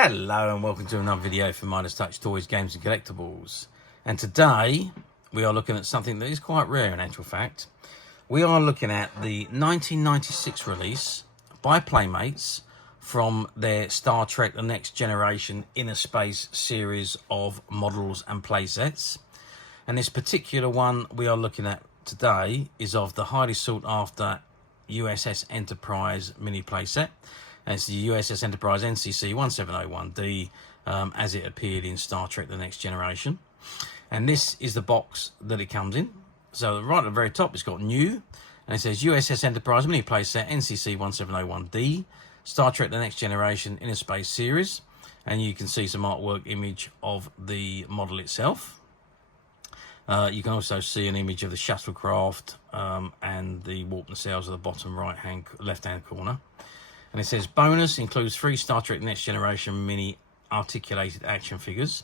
Hello and welcome to another video from Midas Touch Toys, Games and Collectibles. And today we are looking at something that is quite rare in actual fact. We are looking at the 1996 release by Playmates from their Star Trek The Next Generation Innerspace series of models and playsets. And this particular one we are looking at today is of the highly sought after USS Enterprise mini playset. And it's the USS Enterprise NCC-1701D as it appeared in Star Trek The Next Generation. And this is the box that it comes in. So right at the very top it's got new, and it says USS Enterprise mini playset NCC-1701D, Star Trek The Next Generation Innerspace series. And you can see some artwork image of the model itself. You can also see an image of the Shuttlecraft and the warp nacelles at the bottom left-hand corner. And it says bonus includes 3 Star Trek Next Generation mini articulated action figures.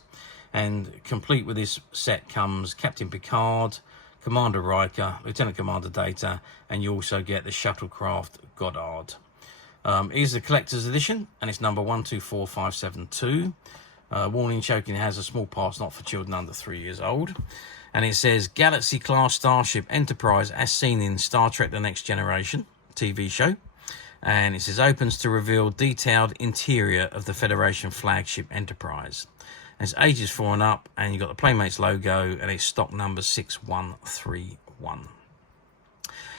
And complete with this set comes Captain Picard, Commander Riker, Lieutenant Commander Data, and you also get the Shuttlecraft Goddard. It is the collector's edition, and it's number 124572. Warning, choking has a small parts not for children under 3 years old. And it says Galaxy class Starship Enterprise as seen in Star Trek The Next Generation TV show. And it says opens to reveal detailed interior of the Federation Flagship Enterprise. And it's ages 4 and up, and you've got the Playmates logo, and it's stock number 6131.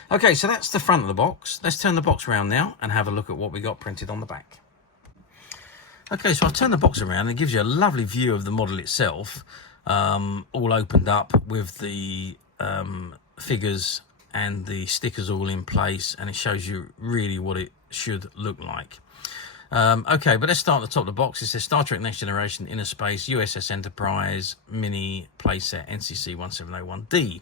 Okay, so that's the front of the box. Let's turn the box around now and have a look at what we got printed on the back. Okay, so I've turned the box around and it gives you a lovely view of the model itself, all opened up with the figures and the stickers all in place, and it shows you really what it should look like. Okay, but let's start at the top of the box. It says Star Trek Next Generation Innerspace USS Enterprise mini playset NCC-1701D.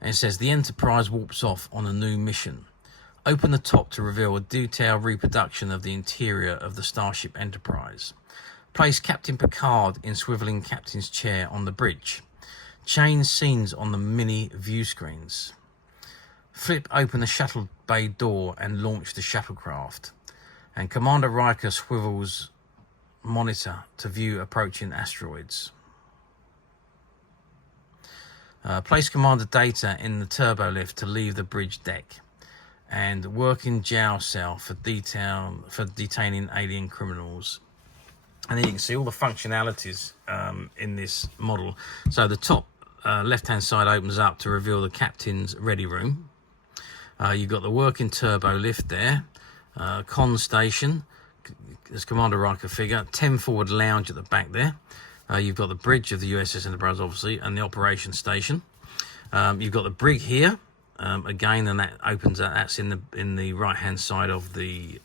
And it says the Enterprise warps off on a new mission. Open the top to reveal a detailed reproduction of the interior of the Starship Enterprise. Place Captain Picard in swiveling captain's chair on the bridge. Change scenes on the mini view screens. Flip open the Shuttlebay door and launch the Shuttlecraft. And Commander Riker swivels monitor to view approaching asteroids. Place Commander Data in the Turbolift to leave the bridge deck. And working jail cell for detaining alien criminals. And then you can see all the functionalities in this model. So the top left-hand side opens up to reveal the captain's ready room. You've got the working turbo lift there, Conn station, there's Commander Riker figure, 10 forward lounge at the back there. You've got the bridge of the USS Enterprise, obviously, and the operation station. You've got the Brig here, again, and that opens up, that's in the right-hand side of the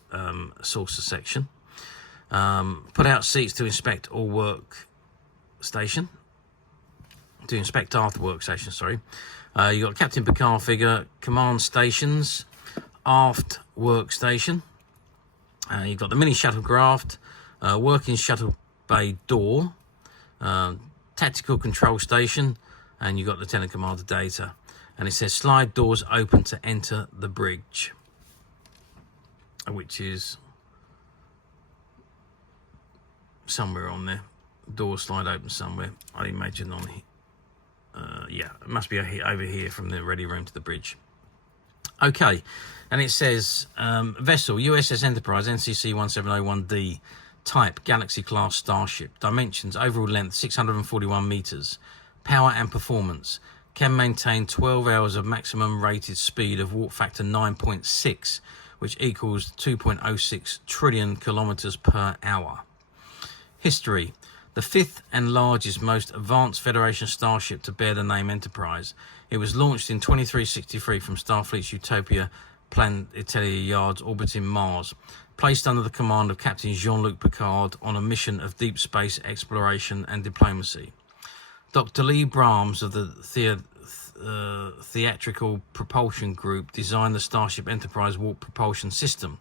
saucer section. Put out seats to inspect all workstation. To inspect after workstation, sorry. You've got Captain Picard figure, command stations, aft workstation. You've got the mini shuttlecraft, working Shuttlebay door, tactical control station, and you've got Lieutenant Commander Data. And it says slide doors open to enter the bridge, which is somewhere on there. Door slide open somewhere, I imagine on here. Yeah, it must be over here from the ready room to the bridge. Okay, and it says vessel USS Enterprise NCC-1701D, type Galaxy class Starship, dimensions overall length 641 meters, power and performance, can maintain 12 hours of maximum rated speed of warp factor 9.6, which equals 2.06 trillion kilometers per hour. History. The 5th and largest, most advanced Federation starship to bear the name Enterprise. It was launched in 2363 from Starfleet's Utopia planetary yards orbiting Mars, placed under the command of Captain Jean-Luc Picard on a mission of deep space exploration and diplomacy. Dr. Lee Brahms of the Theatrical Propulsion Group designed the Starship Enterprise warp propulsion system,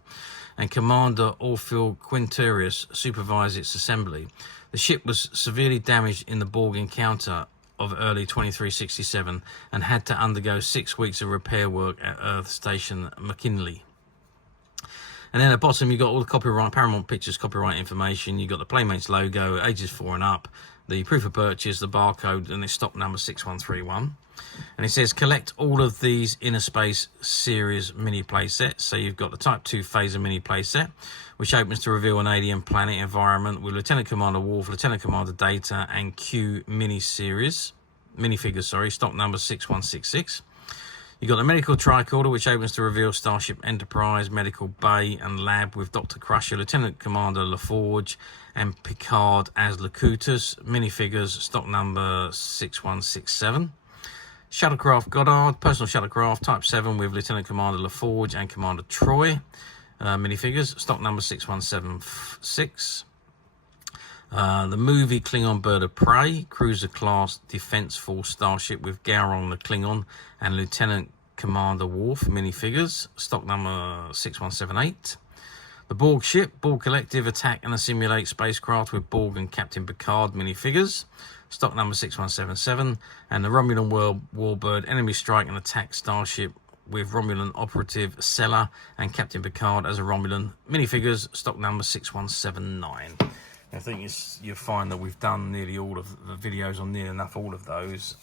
and Commander Orfil Quinturius supervised its assembly. The ship was severely damaged in the Borg encounter of early 2367 and had to undergo 6 weeks of repair work at Earth Station McKinley. And then at the bottom, you've got all the copyright, Paramount Pictures copyright information. You've got the Playmates logo, ages 4 and up, the proof of purchase, the barcode, and the stock number 6131. And it says collect all of these Innerspace series mini playsets. So you've got the Type 2 phaser mini playset, which opens to reveal an alien planet environment with Lieutenant Commander Worf, Lieutenant Commander Data, and Q minifigures, stock number 6166. You've got the medical tricorder, which opens to reveal Starship Enterprise, Medical Bay and Lab with Dr. Crusher, Lieutenant Commander LaForge, and Picard as Locutus. Minifigures, stock number 6167. Shuttlecraft Goddard, personal shuttlecraft, Type 7 with Lieutenant Commander LaForge and Commander Troy. Minifigures, stock number 6176. The movie Klingon Bird of Prey, Cruiser Class Defense Force Starship with Gowron the Klingon and Lieutenant Commander Worf minifigures, stock number 6178. The Borg ship, Borg Collective Attack and Assimilate Spacecraft with Borg and Captain Picard minifigures, stock number 6177. And the Romulan Warbird Enemy Strike and Attack Starship with Romulan Operative Sella and Captain Picard as a Romulan minifigures, stock number 6179. I think you'll find that we've done nearly all of the videos on near enough all of those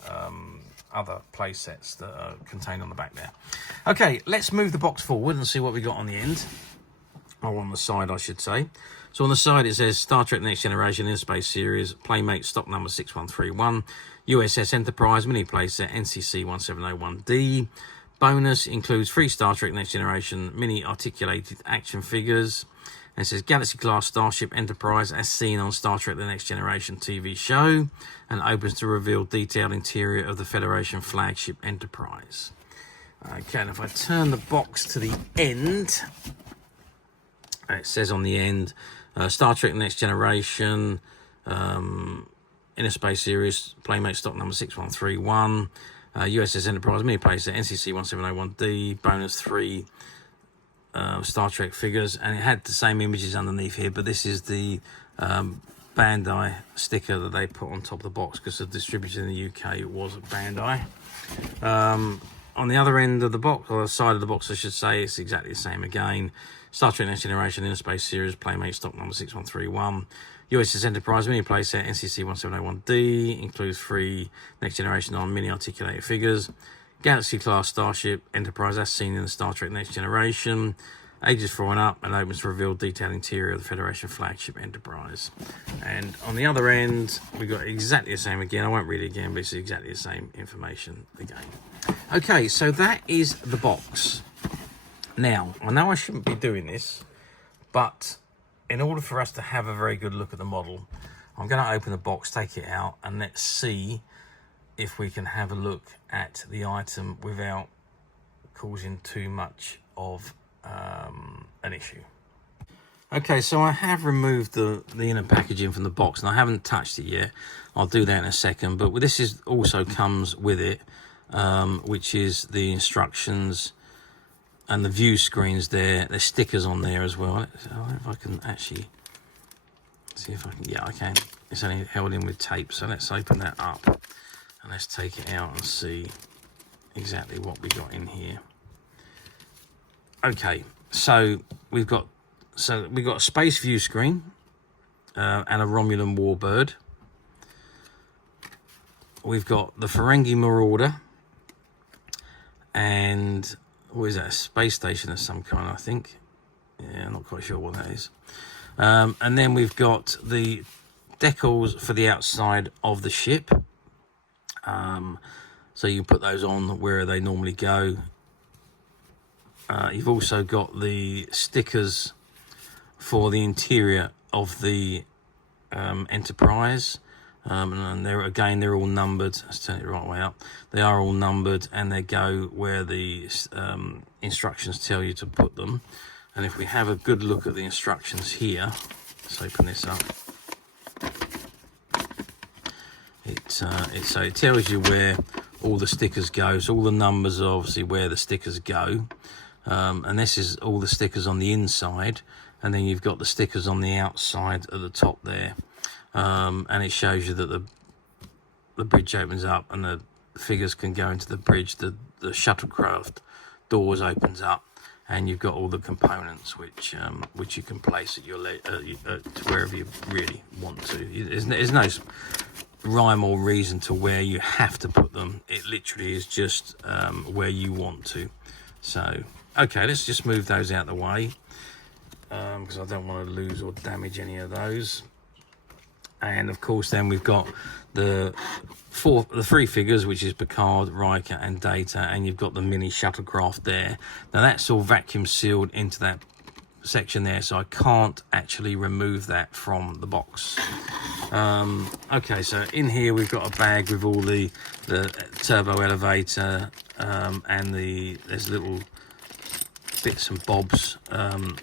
other play sets that are contained on the back there. Okay, let's move the box forward and see what we got on the end, or on the side I should say. So on the side it says Star Trek Next Generation Innerspace Series, Playmate stock number 6131, USS Enterprise mini playset NCC-1701D. Bonus includes 3 Star Trek Next Generation mini articulated action figures. And it says Galaxy Class Starship Enterprise as seen on Star Trek The Next Generation TV show, and opens to reveal detailed interior of the Federation Flagship Enterprise. Okay, and if I turn the box to the end, it says on the end, Star Trek The Next Generation, Innerspace Series, Playmate stock number 6131, USS Enterprise mini playset NCC-1701D, bonus 3 Star Trek figures, and it had the same images underneath here, but this is the Bandai sticker that they put on top of the box because the distributor in the UK was Bandai. On the other end of the box, or the side of the box I should say, it's exactly the same again. Star Trek Next Generation Innerspace Series, Playmate stock number 6131. USS Enterprise mini playset NCC-1701D, includes 3 Next Generation on mini articulated figures. Galaxy Class Starship Enterprise as seen in the Star Trek Next Generation, ages 4 and up, and opens to reveal detailed interior of the Federation Flagship Enterprise. And on the other end, we got exactly the same again. I won't read it again, but it's exactly the same information again. Okay, so that is the box. Now, I know I shouldn't be doing this, but in order for us to have a very good look at the model, I'm going to open the box, take it out, and let's see if we can have a look at the item without causing too much of an issue. Okay, so I have removed the inner packaging from the box, and I haven't touched it yet. I'll do that in a second, but this is also comes with it, which is the instructions and the view screens there. There's stickers on there as well. I don't know if I can actually see if I can. Yeah, I can. It's only held in with tape, so let's open that up. And let's take it out and see exactly what we got in here. Okay, so we've got a space view screen and a Romulan Warbird. We've got the Ferengi Marauder and what is that? A space station of some kind, I think. Yeah, I'm not quite sure what that is. And then we've got the decals for the outside of the ship. So you put those on where they normally go. You've also got the stickers for the interior of the Enterprise, and they're all numbered. Let's turn it the right way up. They are all numbered, and they go where the instructions tell you to put them. And if we have a good look at the instructions here, let's open this up. So it tells you where all the stickers go. So all the numbers are obviously where the stickers go, and this is all the stickers on the inside, and then you've got the stickers on the outside at the top there, and it shows you that the bridge opens up and the figures can go into the bridge. The shuttlecraft doors opens up, and you've got all the components which you can place at your to wherever you really want to. There's no rhyme or reason to where you have to put them. It literally is just where you want to. So okay, let's just move those out of the way, because I don't want to lose or damage any of those. And of course then we've got the three figures, which is Picard, Riker and Data, and you've got the mini shuttlecraft there. Now that's all vacuum sealed into that section there, so I can't actually remove that from the box. Okay, so in here we've got a bag with all the turbo elevator, and there's little bits and bobs, and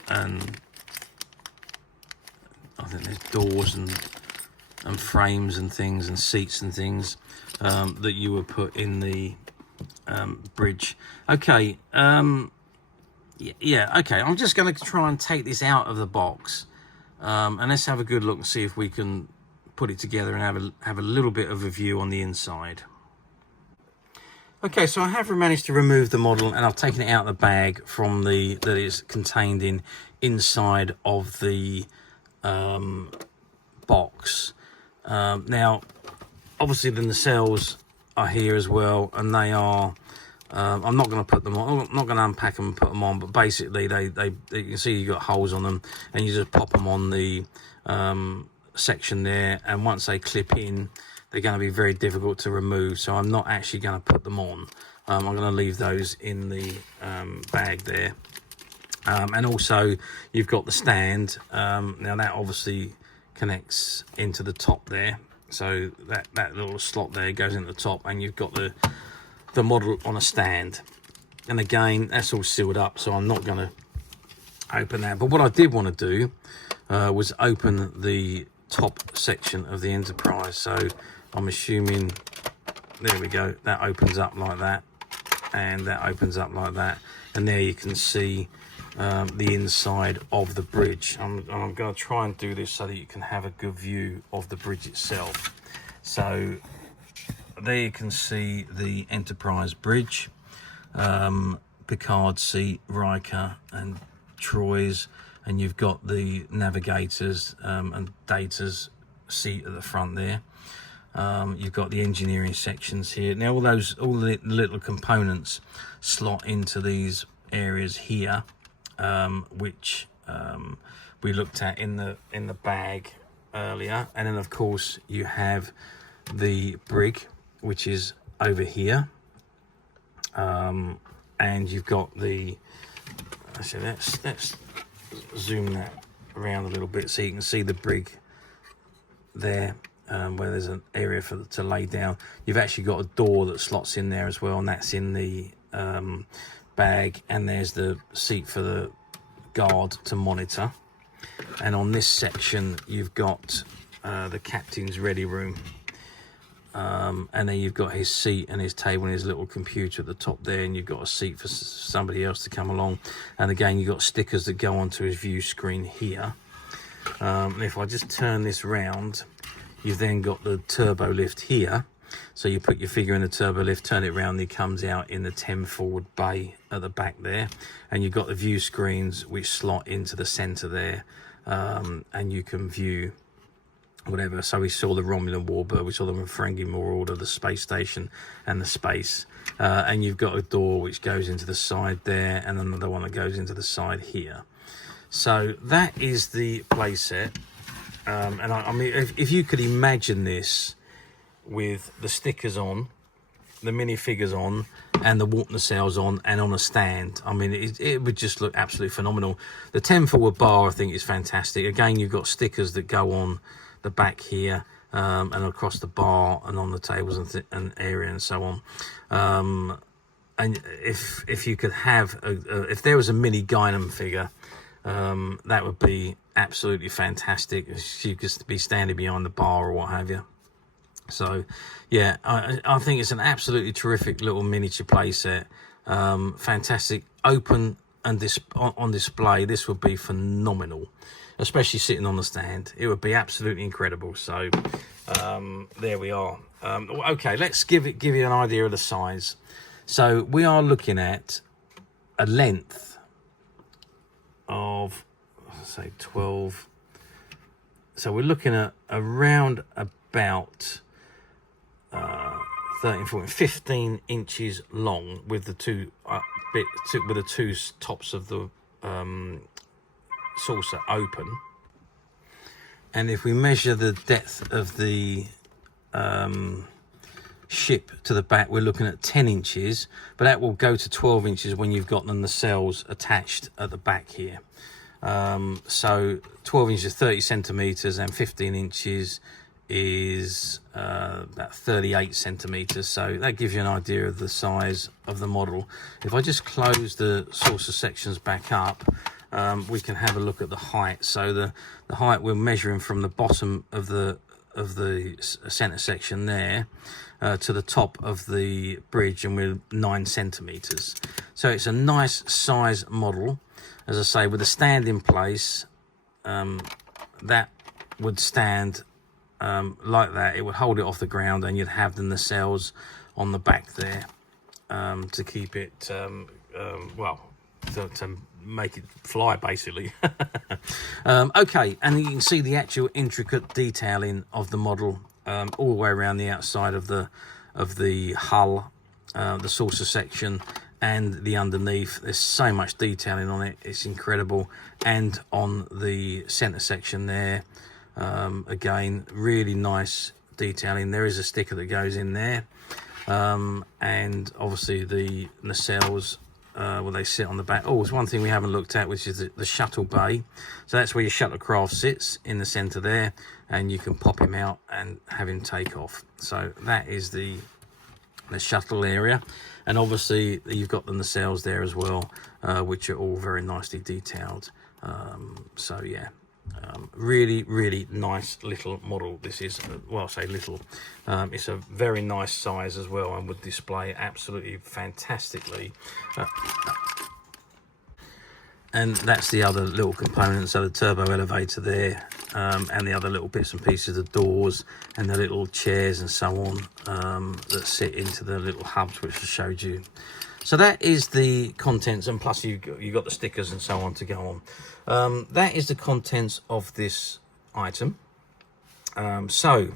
I think there's doors and frames and things and seats and things that you would put in the bridge. Okay, yeah, okay, I'm just going to try and take this out of the box, and let's have a good look and see if we can put it together and have a little bit of a view on the inside. Okay, so I have managed to remove the model, and I've taken it out of the bag from that is contained inside of the box. Now obviously the nacelles are here as well, and they are I'm not going to put them on, I'm not going to unpack them and put them on, but basically they you can see you've got holes on them, and you just pop them on the section there, and once they clip in, they're going to be very difficult to remove, so I'm not actually going to put them on. I'm going to leave those in the bag there. And also you've got the stand. Now that obviously connects into the top there, so that little slot there goes into the top, and you've got the model on a stand, and again that's all sealed up, so I'm not going to open that. But what I did want to do was open the top section of the Enterprise, so I'm assuming, there we go, that opens up like that, and that opens up like that, and there you can see the inside of the bridge. I'm going to try and do this so that you can have a good view of the bridge itself. So there you can see the Enterprise bridge, Picard's seat, Riker and Troy's, and you've got the navigators and Data's seat at the front there. You've got the engineering sections here. Now all the little components slot into these areas here, which we looked at in the bag earlier. And then of course you have the brig, which is over here, and you've got the, actually let's zoom that around a little bit so you can see the brig there, where there's an area to lay down. You've actually got a door that slots in there as well, and that's in the bag, and there's the seat for the guard to monitor. And on this section you've got the captain's ready room, and then you've got his seat and his table and his little computer at the top there, and you've got a seat for somebody else to come along, and again you've got stickers that go onto his view screen here. And if I just turn this round, you've then got the Turbolift here, so you put your figure in the Turbolift, turn it around, and he comes out in the 10 forward bay at the back there, and you've got the view screens which slot into the center there, and you can view whatever. So we saw the Romulan Warbird, we saw the Ferengi Marauder, the space station and the space, and you've got a door which goes into the side there, and another one that goes into the side here. So that is the playset. And I mean, if you could imagine this with the stickers on, the minifigures on, and the warp nacelles on, and on a stand, I mean, it would just look absolutely phenomenal. The 10 forward bar, I think, is fantastic. Again, you've got stickers that go on the back here, and across the bar and on the tables and area and so on. And if you could have if there was a mini Guinan figure, that would be absolutely fantastic. You could be standing behind the bar or what have you. So yeah, I think it's an absolutely terrific little miniature play set. Fantastic, open and on display. This would be phenomenal, especially sitting on the stand. It would be absolutely incredible. So there we are. Okay, let's give you an idea of the size. So we are looking at a length of, say, 12. So we're looking at around about 13, 14, 15 inches long with the two tops of the saucer open. And if we measure the depth of the ship to the back, we're looking at 10 inches, but that will go to 12 inches when you've got the nacelles attached at the back here. So 12 inches is 30 centimeters and 15 inches is about 38 centimeters. So that gives you an idea of the size of the model. If I just close the saucer sections back up, we can have a look at the height. So the height we're measuring from the bottom of the center section there to the top of the bridge, and we're 9 centimeters. So it's a nice size model. As I say, with a stand in place, that would stand like that. It would hold it off the ground, and you'd have the nacelles on the back there to keep it, well, to make it fly, basically. Okay, and you can see the actual intricate detailing of the model all the way around the outside of the hull, the saucer section, and the underneath. There's so much detailing on it, it's incredible. And on the center section there, again, really nice detailing. There is a sticker that goes in there, and obviously the nacelles, well, they sit on the back. Oh, there's one thing we haven't looked at, which is the Shuttlebay. So that's where your Shuttlecraft sits, in the center there, and you can pop him out and have him take off. So that is the shuttle area. And obviously you've got the nacelles there as well, which are all very nicely detailed. So yeah, really nice little model. This is, well, I say little, it's a very nice size as well, and would display absolutely fantastically. And that's the other little components, so the turbo elevator there, and the other little bits and pieces, the doors and the little chairs and so on, that sit into the little hubs which I showed you. So that is the contents, and plus you've got the stickers and so on to go on. That is the contents of this item. So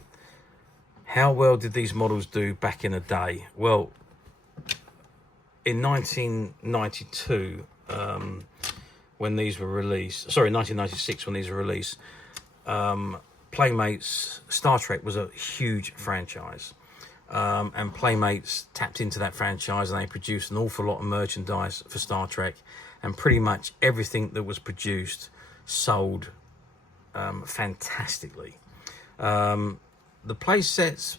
how well did these models do back in the day? Well, in 1992, when these were released, sorry, 1996 when these were released, Playmates, Star Trek was a huge franchise, and Playmates tapped into that franchise, and they produced an awful lot of merchandise for Star Trek, and pretty much everything that was produced sold fantastically. The Playsets,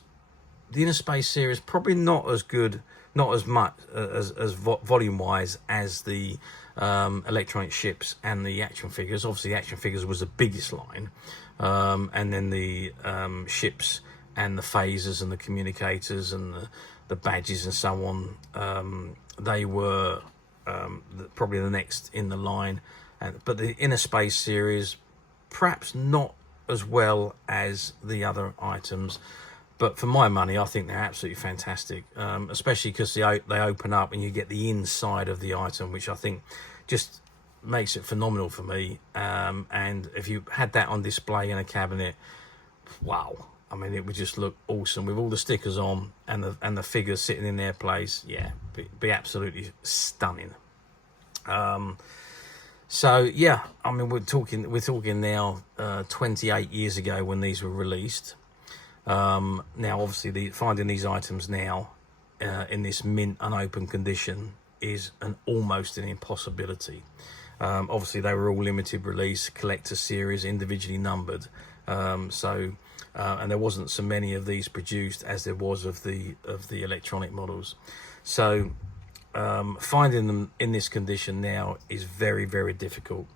the Innerspace series, probably not as good, not as much as volume wise as the electronic ships and the action figures. Obviously the action figures was the biggest line, and then the ships and the phasers and the communicators and the badges and so on, they were probably the next in the line. But the Innerspace series, perhaps not as well as the other items, but for my money, I think they're absolutely fantastic, especially because they open up and you get the inside of the item, which I think just makes it phenomenal for me. And if you had that on display in a cabinet, wow, I mean, it would just look awesome with all the stickers on and the figures sitting in their place. Yeah, be absolutely stunning. So yeah, I mean, we're talking now 28 years ago when these were released. Now, obviously, finding these items now in this mint unopened condition is almost an impossibility. Obviously, they were all limited release, collector series, individually numbered. And there wasn't so many of these produced as there was of the electronic models. So finding them in this condition now is very difficult.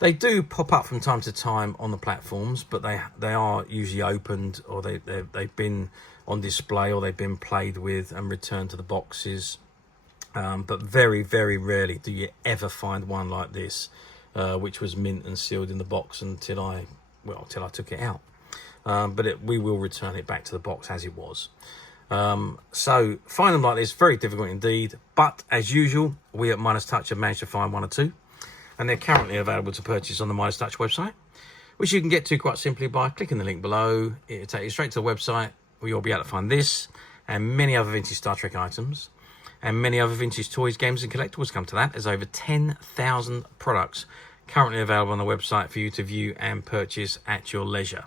They do pop up from time to time on the platforms, but they are usually opened, or they've been on display, or they've been played with and returned to the boxes. But very rarely do you ever find one like this, which was mint and sealed in the box until I took it out. But we will return it back to the box as it was. So find them like this, very difficult indeed. But as usual, we at Minus Touch have managed to find one or two. and they're currently available to purchase on the Midas Touch website, which you can get to quite simply by clicking the link below. It'll take you straight to the website where you'll be able to find this and many other vintage Star Trek items and many other vintage toys, games and collectibles. Come to that. There's over 10,000 products currently available on the website for you to view and purchase at your leisure.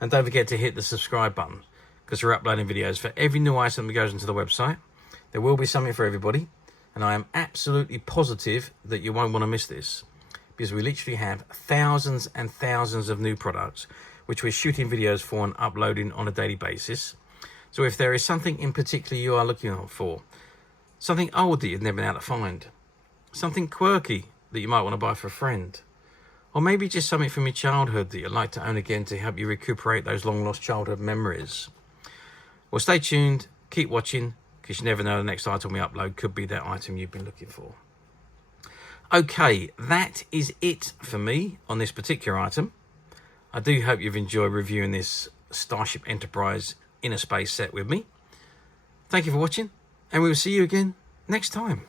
And don't forget to hit the subscribe button, because we're uploading videos for every new item that goes into the website. There will be something for everybody, and I am absolutely positive that you won't want to miss this, because we literally have thousands and thousands of new products which we're shooting videos for and uploading on a daily basis. So if there is something in particular you are looking out for, something old that you've never been able to find, something quirky that you might want to buy for a friend, or maybe just something from your childhood that you'd like to own again to help you recuperate those long lost childhood memories, well, stay tuned, keep watching, because you never know, the next item we upload could be that item you've been looking for. Okay, that is it for me on this particular item. I do hope you've enjoyed reviewing this Starship Enterprise Innerspace set with me. Thank you for watching, and we will see you again next time.